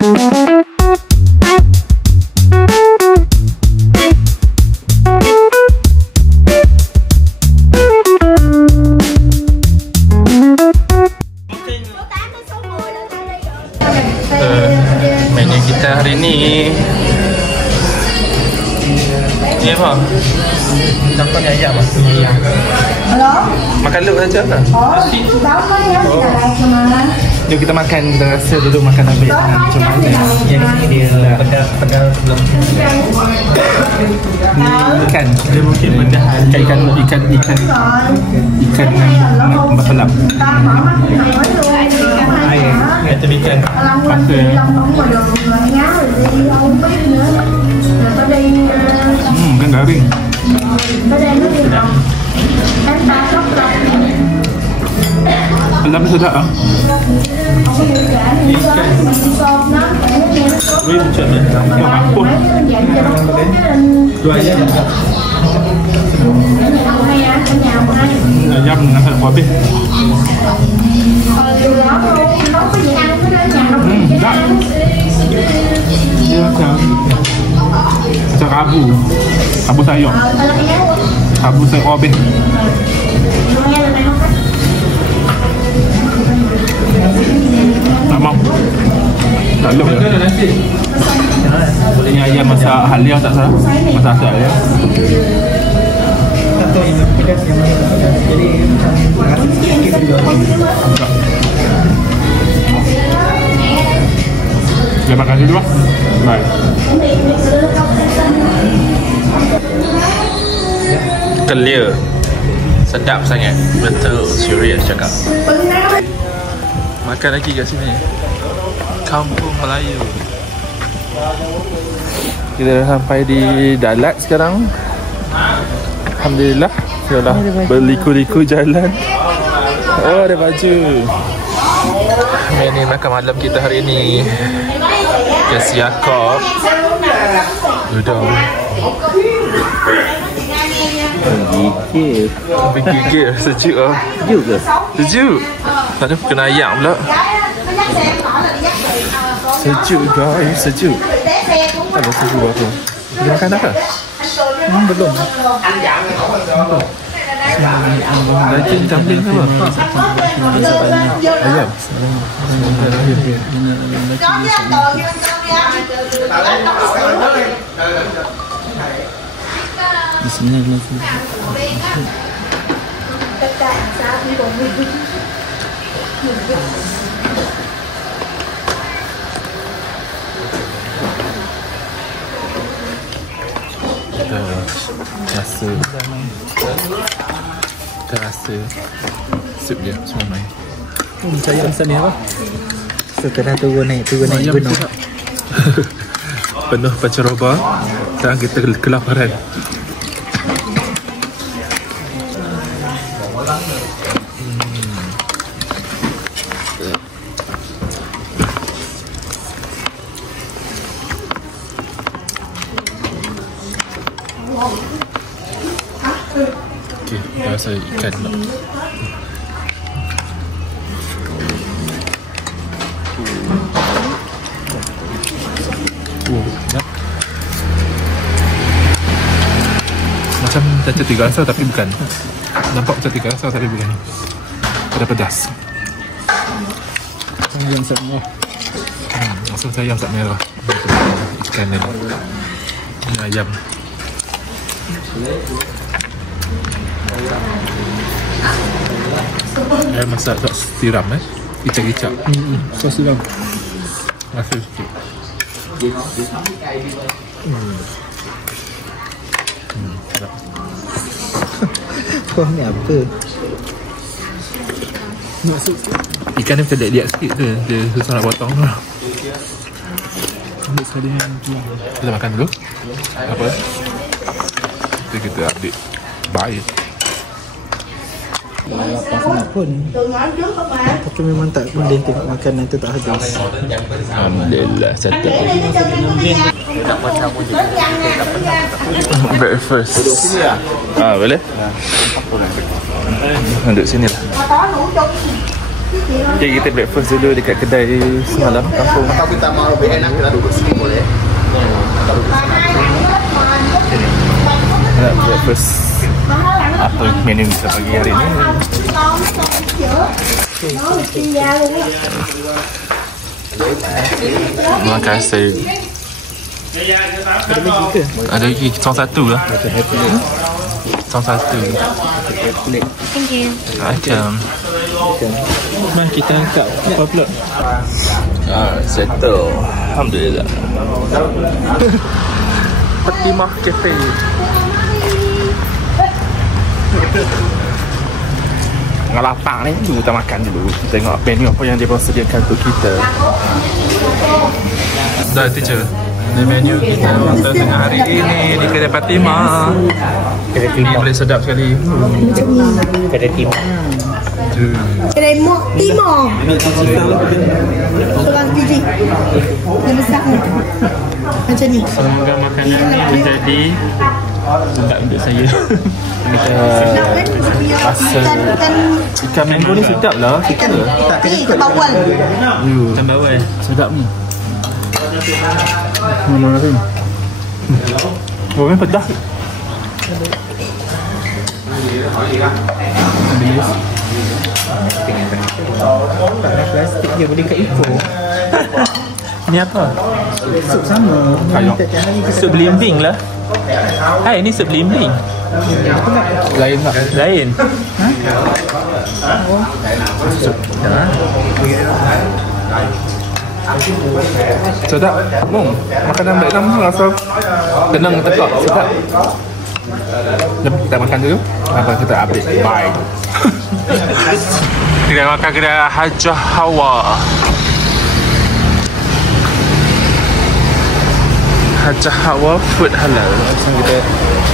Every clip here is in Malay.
Menu kita hari ni ni apa? Contohnya ayam lah. Makan luk saja kan? Jom kita makan, kita rasa dulu makan habis macam mana. Yang ni dia pedas belum. Ikan, dia mungkin pedahan. Ikan yang berpelam. Air, macam ikan pasir. Kan garing. Pelam sedap ah. Ikan. Wih macam mana? Apa? Dua ayam. Ayam dengan satu habis. Tak. Dia macam rabu sayur. Rabu sayur habis. Tak mau. Tak luk dah. Ini ayam masak halia tak salah. Masak asal ya. Kita makan dulu lah. Baik. Clear. Sedap sangat. Betul, serius cakap. Makan lagi kat sini. Kampung Melayu. Kita dah sampai di Dalat sekarang. Alhamdulillah. Kita dah berliku-liku jalan. Oh, ada baju. Ini makan malam kita hari ini. Nasi Yaakob. Udang. Gigil. Sejuk lah. Sejuk ke? Sejuk. Tak ada kena ayam pula. Sejuk guys, sejuk. Tak ada sejuk apa. Kita makan dah ke? Belum. Daging kambing ke apa? Ayam. Bismillahirrahmanirrahim. Terasa sup dia semua main. Percaya pasal ni apa? Setelah turun naik gunung. Penuh pancaroba. Sekarang kita kelaparan. Okey, rasa ikan pula. Macam caca tiga rasa tapi bukan. Nampak macam tiga rasa tapi bukan. Ada pedas. Ayam sap merah. Langsung saya ayam sap merah. Ikan ni. Ini ayam. Ayam masak sos tiram Kicap-kicap. Sos tiram. Rasa sikit. Kau ni apa? Ikan ni macam liat-liat sikit tu. Dia susah nak potong tu. Ambil sekali yang tu. Kita makan dulu. Apa? Kita update. Bye. Lapar sangat pun. Tapi memang tak boleh tengok makanan tu tak habis. Alhamdulillah, cakap. Breakfast. Duduk sini lah. Boleh? Duduk sini lah. Okay, kita breakfast dulu dekat kedai semalam kampung. Kalau kita mau lebih enak kita duduk sini boleh. Nak breakfast apa menu kita pagi hari ni? Terima kasih. Ada lagi 101 lah. 101. Thank you. Macam Mari kita angkat apa pula? settle. Alhamdulillah. Fatimah Cafe. Tengah lapang ni, dulu kita makan dulu. Tengok menu apa yang dia sediakan untuk kita. Dah teacher. Ini menu kita untuk tengah hari ini di kedai Fatimah. Ini boleh sedap sekali. Kedai timur. Kedai Timur. Seorang biji. Dia besar ni. Macam ni. Semoga makanan ni menjadi sedap untuk saya. Rasa ikan mango ni sedap lah. Ikan ni bawal. Ikan bawal. Sedap ni. Mana lagi? Oh, ni pedas. Plastik dia boleh kat info. Ni apa? Sup sama. Ayam. Sup belimbing lah. Hai, ni sup belimbing. Lain tak? Lain. Sedap. Makanan Vietnam tu rasa tenang tekak. Sedap. Jom kita makan dulu. Apa kita update. Bye. Kita makan kedai Hajah Hawa. Hajah Hawa Food Halal. Langsung kita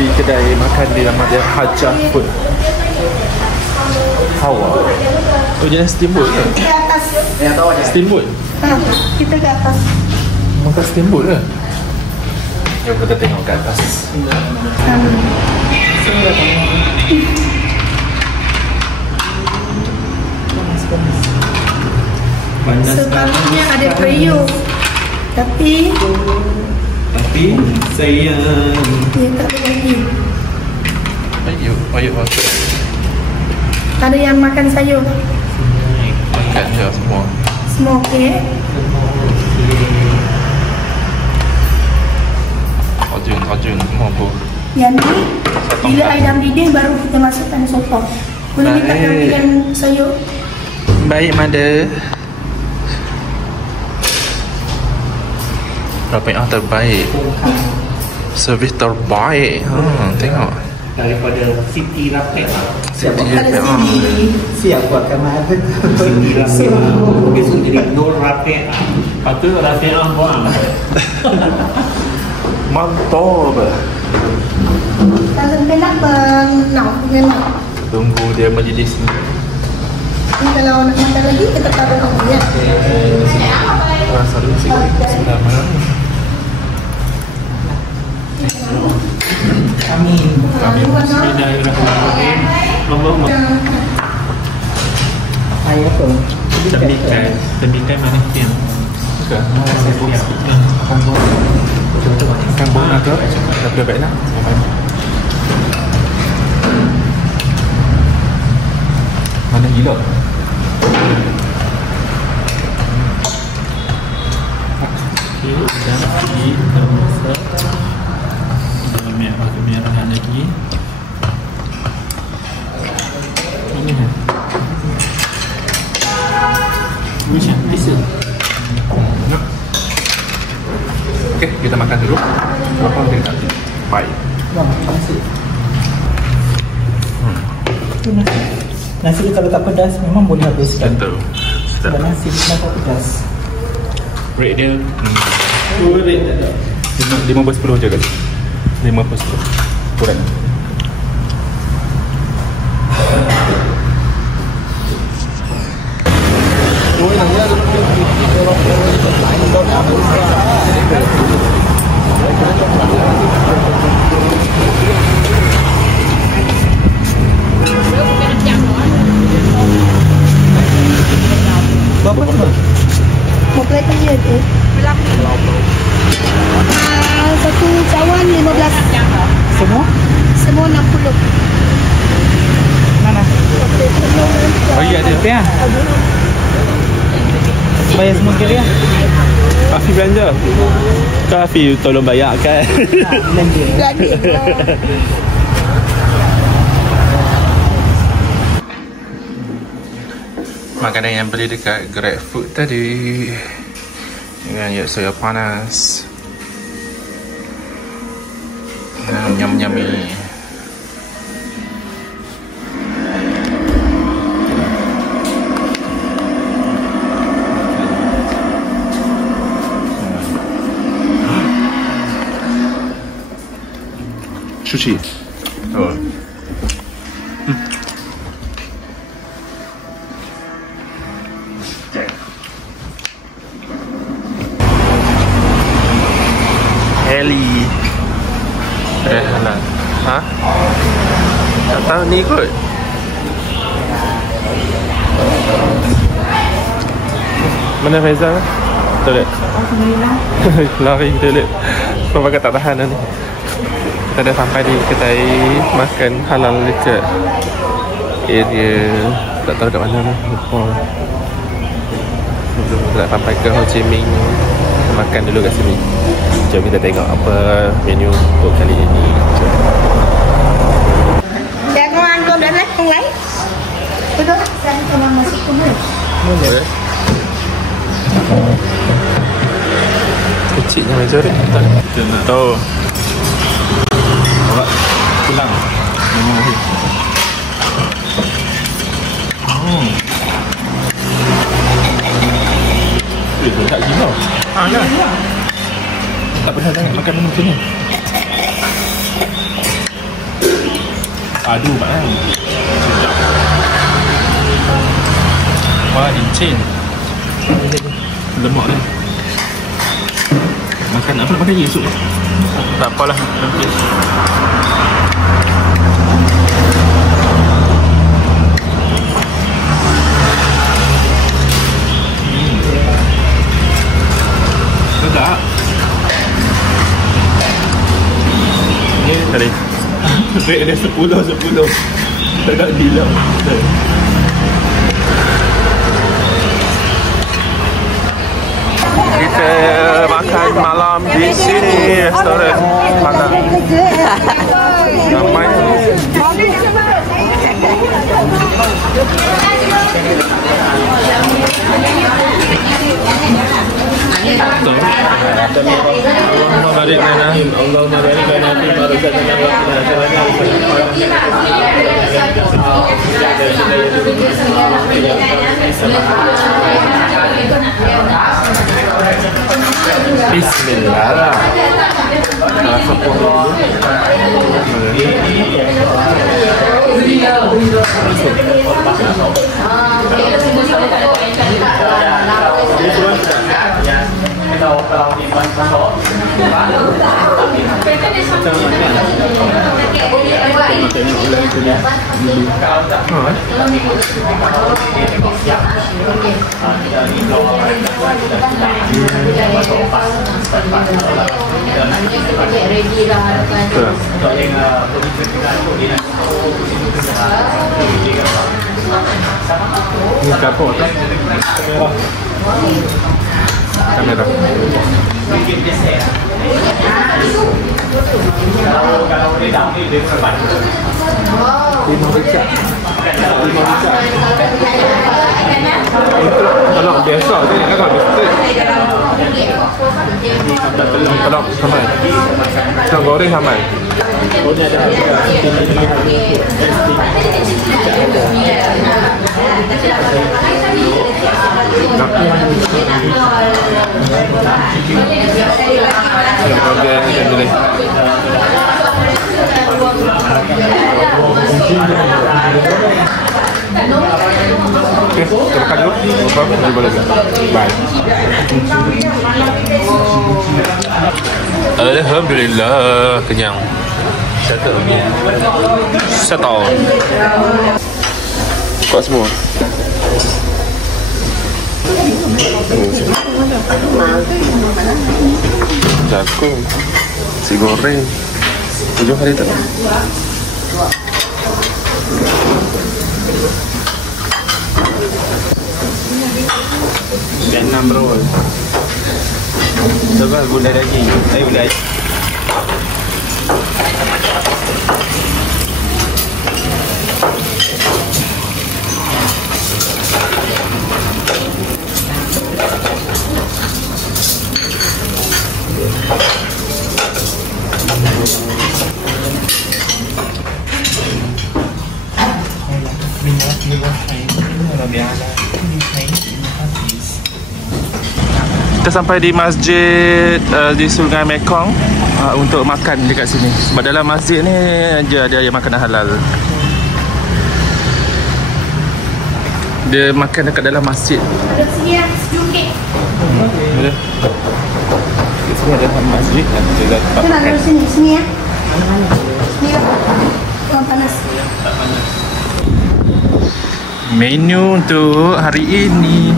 di kedai makan di nama dia Hajah Food Hawa. Oh, jenis steamboat ke? Di atas. Steamboat? Kita ke atas. Makan steamboat ke? Jom kita tengok ke atas. Sepatutnya ada periuk. Tapi saya dia tak ada lagi. Ayuh apa? Tak ada yang makan sayur. Makan je semua. Semua okey. Tajun semua pun. Yang ni bila air dah mendidih baru kita masukkan sotong. Boleh minta tambahan sayur. Baik, Mother. Rapi yang terbaik. Servis terbaik. Tengok. daripada Siti Rapek. Siti Ada Rapek. sini. Siap buat kamar. Siti Rapek. Besok jadi Nur Rapek. Patut Rapek buang. Mantap. Kalau nak nak memang. Tunggu dia majlis ni. Ni kalau nak makan lagi kita taruh lagi ya. Rasa dulu sikit. Selamat. Amin. Bismillahirrahmanirrahim. Nombor Ayah apa? tebikan mana film? Bukan. Kampung nak ke? Dah baik nak. Mana gila? Okey, dah pergi ke masa kemerahan lagi. Ini kan? Macam bisa. Okey, kita makan dulu. Berapa kita nanti? Bye. Bang, nasi. Nasi kalau tak pedas memang boleh habiskan. Betul. Sebab Sedap. nasi kenapa pedas? Rate dia. Rate tak ada. 5/10 je kan? 5/10 kurang. GoPay lah. Bayar semua kira lah. Afi belanja. Kak Afi tolong bayar kan. Belanja. Makanan yang beli dekat GrabFood tadi dengan soya panas. Yum. Sushi. Oh. Heli. Halal. Ha? Tak tahu ni kot. Mana Faizal? Toilet. Lari toilet. Sebab tak tahan ni. Kita dah sampai di kedai makan halal dekat area tak tahu dekat mana lah. Kita dah sampai ke Ho Chi Minh. Makan dulu kat sini. Jom kita tengok apa menu untuk kali ini. Jangan angkut dan naik mulai. Betul? Saya cuma masuk ke mana? Boleh. Kecilnya meja dia. Kita nak tahu. Awak pulang. Tak gila. Dah. Tak pernah sangat makan menu macam ni. Aduh, kan. Sedap. Wah, licin. Lemak ni. Makan apa nak makan je esok ni? Tak apalah. Nanti. Sedap. Ni tadi. Rate dia 10. Tak gila. Kita makan malam di sini, restoran halal. Namanya Allahumma barik lana Allahumma barik lana fi ma razaqtana wa Bismillah. Ini kapur tak? Kamera. Kalau biasa tu ni agak besar. Kalau sampai. Kalau goreng sampai. Goreng ada. Okey, kita makan dulu. Nanti boleh. Bye. Alhamdulillah, kenyang. Settle. Kuat semua. Jagung, nasi goreng. 7 hari tak? Vietnam roll. Coba gulai daging. Gulai. Kita sampai di masjid di Sungai Mekong untuk makan dekat sini. Sebab dalam masjid ni je ada yang makanan halal. Dia makan dekat dalam masjid. Duduk sini ya, sedikit. Boleh. Di sini ada masjid dan juga tempat Kita nak makan. duduk sini, sini ya. Sini ya. Oh, panas. Tak panas. Menu untuk hari ini.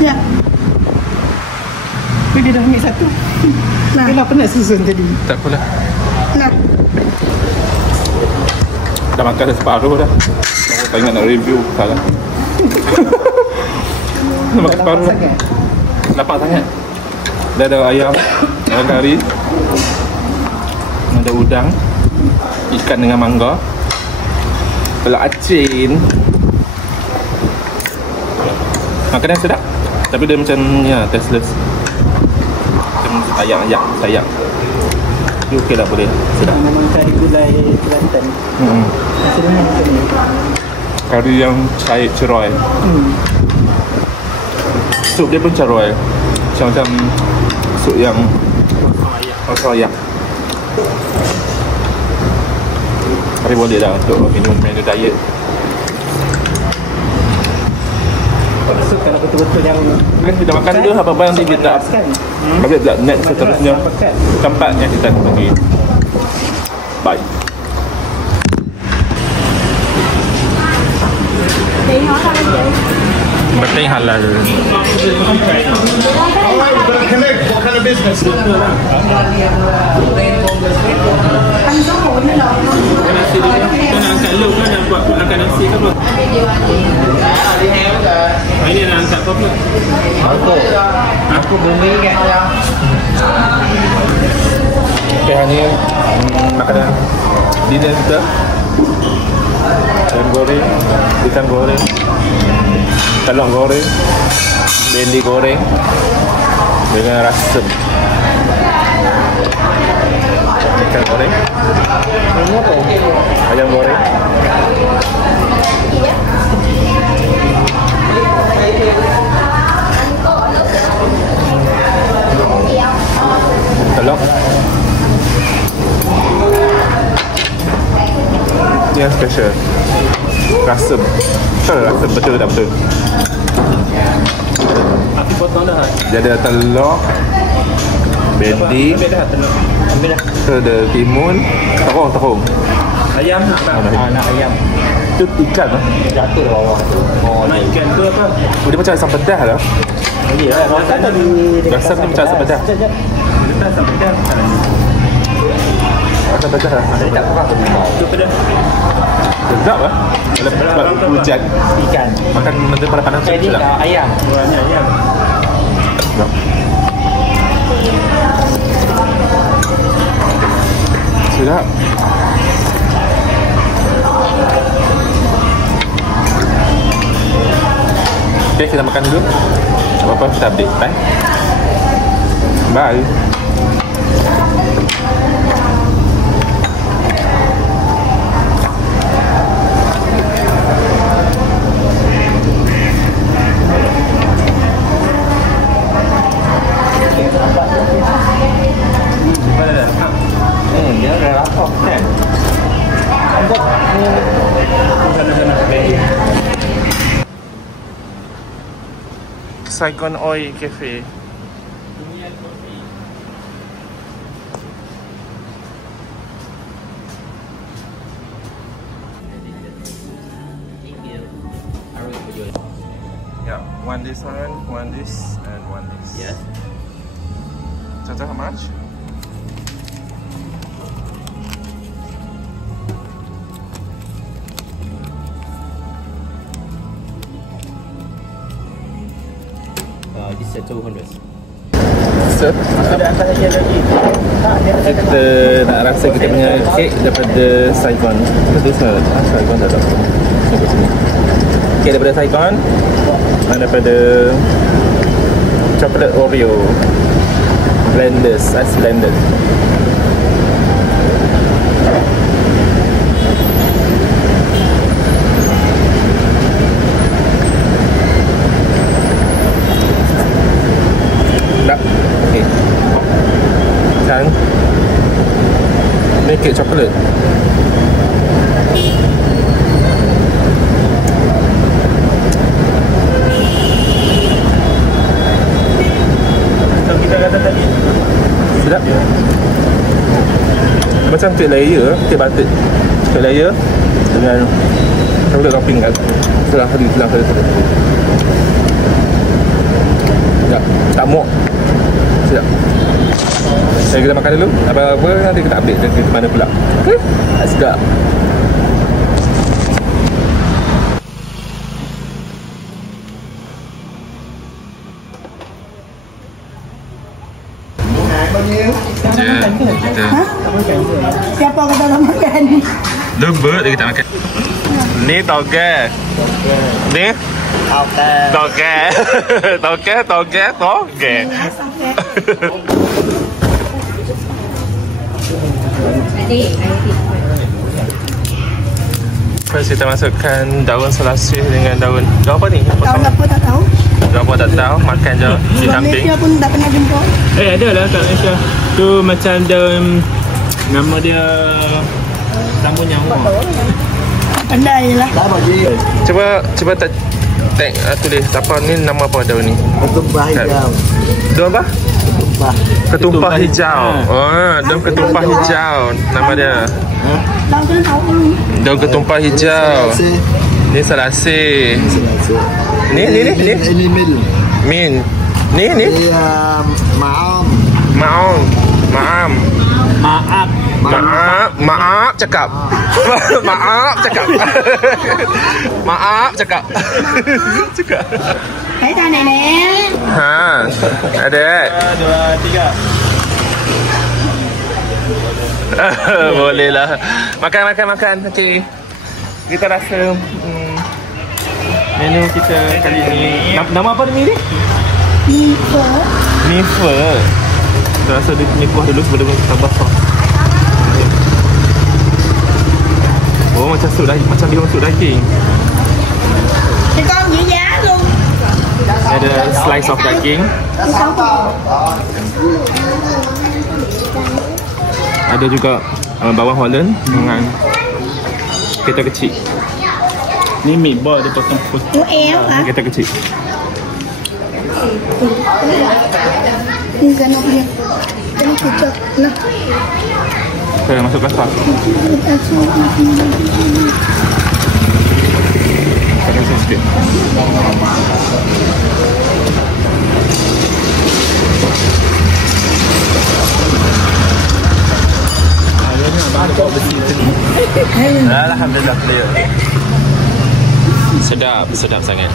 Ya. Dia dah ambil satu. Nah. Dia dah penat susun tadi. Tak apalah. Nah. Dah makan dah separuh dah. Aku tak ingat nak review. Salah. Dah makan separuh dah. Lapar sangat. Dah ada ayam, ada kari, ada udang, ikan dengan mangga, pelacin. Makanan sedap. Tapi dia macam ya, tasteless. Macam sayang. Dia okey lah, boleh. Sedap memang kari gulai Kelantan. Rasa dia macam ni. Kari yang cair ceroy. Sup dia pun ceroy. Macam sup yang rasa ayak. Tapi boleh dah untuk minum menu diet. So kalau betul-betul yang Kita makan dulu apa-apa yang kita tak. kan. Habis pula next seterusnya tempat yang kita nak pergi. Bye. Beting halal. What kind of business? Nasi dia. Kau nak angkat lu kan nak buat makan nasi ke apa? Ini nak angkat apa? Aku bumi kan. Okay, hari ni makanan dinner kita. Ayam goreng, ikan goreng, telur goreng, bendi goreng dengan rasem. Ikan goreng, ayam goreng, telur. Yang special rasem. Rasem betul tak betul? Api potong dah. Dia ada telur, bendi, Ambil dah telur. Ambil dah. ada timun, terung. Ayam nak tak? Nak ayam. Itu ikan lah. Jatuh bawah tu. Nak ikan tu apa? Dia macam asam pedas lah. Boleh lah. Rasa tadi Rasa ni macam asam pedas. Kita sampai dah. Asam pedas lah. Tadi tak kurang tu bawah. Tu pedas. Sedap lah. Sebab hujan. Ikan. Makan benda pada panas Jadi sedap. dah ayam. Buahnya ayam. Sedap. Sedap. Okay, kita makan dulu. Tak apa-apa, kita update. Bye. Bye. Dia dah lapar kan. Saigon Oil Cafe. Yeah, one this one this, and one this. Yes. Total how much? Set 200. So, kita nak rasa kita punya kek daripada Saigon. Betul tak? Saigon tak tahu. Tengok sini. Kek daripada Saigon dan daripada chocolate Oreo blenders, ice blended. Okay. Dan ini kek coklat. So kita kata tadi sedap. Macam kek layer, kek batik. Kek layer dengan coklat topping kat sebelah kiri. Sedap. Tak muak. Sedap. Jadi kita makan dulu. Apa-apa nanti kita update ke mana pula. Okay? Sedap. Siapa kata nak makan? Lembut dia tak makan. Ni toge. Ni toge. Toge. First kita masukkan daun selasih dengan daun apa ni? Tahu apa tak tahu? Daun apa tak tahu, makan je di samping. Malaysia pun tak pernah jumpa. Ada lah kat Malaysia. Tu macam daun, nama dia Tambun Nyawa. Pandai je lah. Cuba tak tulis apa ni, nama apa daun ni? Ketumpah hijau. Daun apa? Ketumpah hijau. Daun ketumpah hijau nama dia. Tahu kena tahu dulu. Daun ketumpah hijau. Ni selasih. Ni Ini mil. min. Ni Maam. Maaf cakap. Maaf cakap. Thấy ta này nè. Ha, ada. 2, 3. Boleh lah. Makan. Okey. Kita rasa menu kita kali ni. Nama apa ni? Mi pho. Kita rasa dia kuah dulu sebelum kita basah. Oh, macam sup daging, macam minum sup daging. Thì con giữ giá luôn. Ada slice of daging. Ada juga bawang Holland dengan kereta kecil. Ni meatball dia potong putih. Ủa éo hả? Kereta kecil. Ini kan nak dia. Ini kecil. Nah. Kita masukkan sos. Pakai sos sikit. Alhamdulillah clear. Sedap sangat.